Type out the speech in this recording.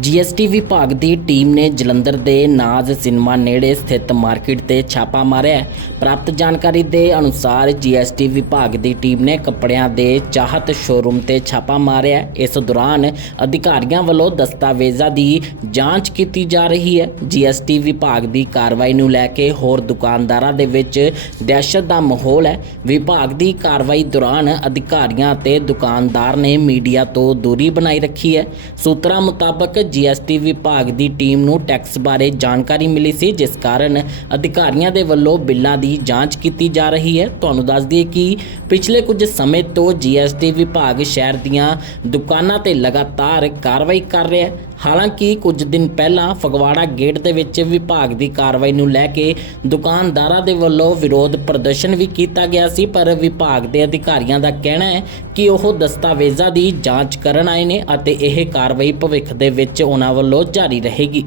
GST ਵਿਭਾਗ ਦੀ team ਨੇ ਜਲੰਧਰ ਦੇ ਨਾਜ਼ ਸਿਨੇਮਾ ਨੇੜੇ ਸਥਿਤ ਮਾਰਕੀਟ ਤੇ ਛਾਪਾ ਮਾਰਿਆ ਪ੍ਰਾਪਤ ਜਾਣਕਾਰੀ ਦੇ ਅਨੁਸਾਰ ਜੀਐਸਟੀ ਵਿਭਾਗ ਦੀ ਟੀਮ ਨੇ ਕੱਪੜਿਆਂ ਦੇ ਚਾਹਤ ਸ਼ੋਰੂਮ ਤੇ ਛਾਪਾ ਮਾਰਿਆ ਇਸ ਦੌਰਾਨ ਅਧਿਕਾਰੀਆਂ ਵੱਲੋਂ ਦਸਤਾਵੇਜ਼ਾਂ ਦੀ ਜਾਂਚ ਕੀਤੀ ਜਾ ਰਹੀ ਹੈ। ਜੀਐਸਟੀ ਵਿਭਾਗ ਦੀ ਕਾਰਵਾਈ ਨੂੰ ਲੈ ਕੇ ਹੋਰ ਦੁਕਾਨਦਾਰਾਂ ਦੇ ਵਿੱਚ ਦਹਿਸ਼ਤ ਦਾ ਮਾਹੌਲ ਹੈ। ਵਿਭਾਗ ਦੀ ਕਾਰਵਾਈ ਦੌਰਾਨ ਅਧਿਕਾਰੀਆਂ ਅਤੇ ਦੁਕਾਨਦਾਰ ਨੇ ਮੀਡੀਆ ਤੋਂ ਦੂਰੀ ਬਣਾਈ ਰੱਖੀ ਹੈ। ਸੂਤਰਾਂ ਮੁਤਾਬਕ ਜੀਐਸਟੀ ਵਿਭਾਗ ਦੀ ਟੀਮ ਨੂੰ ਟੈਕਸ ਬਾਰੇ ਜਾਣਕਾਰੀ ਮਿਲੀ ਸੀ, ਜਿਸ ਕਾਰਨ ਅਧਿਕਾਰੀਆਂ ਦੇ ਵੱਲੋਂ ਬਿੱਲਾਂ ਦੀ ਜਾਂਚ ਕੀਤੀ ਜਾ ਰਹੀ ਹੈ। ਤੁਹਾਨੂੰ ਦੱਸ ਦਈਏ ਕਿ ਪਿਛਲੇ ਕੁਝ ਸਮੇਂ ਤੋਂ ਜੀਐਸਟੀ ਵਿਭਾਗ ਸ਼ਹਿਰ ਦੀਆਂ ਦੁਕਾਨਾਂ ਤੇ ਲਗਾਤਾਰ ਕਾਰਵਾਈ ਕਰ ਰਿਹਾ ਹੈ। ਹਾਲਾਂਕਿ ਕੁਝ ਦਿਨ ਪਹਿਲਾਂ ਫਗਵਾੜਾ ਗੇਟ ਦੇ ਵਿੱਚ ਵਿਭਾਗ ਦੀ ਕਾਰਵਾਈ ਨੂੰ ਲੈ ਕੇ ਦੁਕਾਨਦਾਰਾਂ ਦੇ ਵੱਲੋਂ ਵਿਰੋਧ ਪ੍ਰਦਰਸ਼ਨ ਵੀ ਕੀਤਾ ਗਿਆ ਸੀ, ਪਰ ਵਿਭਾਗ ਦੇ ਅਧਿਕਾਰੀਆਂ ਦਾ ਕਹਿਣਾ ਹੈ ਕਿ ਉਹ ਦਸਤਾਵੇਜ਼ਾਂ ਦੀ ਜਾਂਚ ਕਰਨ ਆਏ ਨੇ ਅਤੇ ਇਹ ਕਾਰਵਾਈ ਭਵਿੱਖ ਦੇ ਵਿੱਚ ਵਿੱਚ ਉਹਨਾਂ ਵੱਲੋਂ ਜਾਰੀ ਰਹੇਗੀ।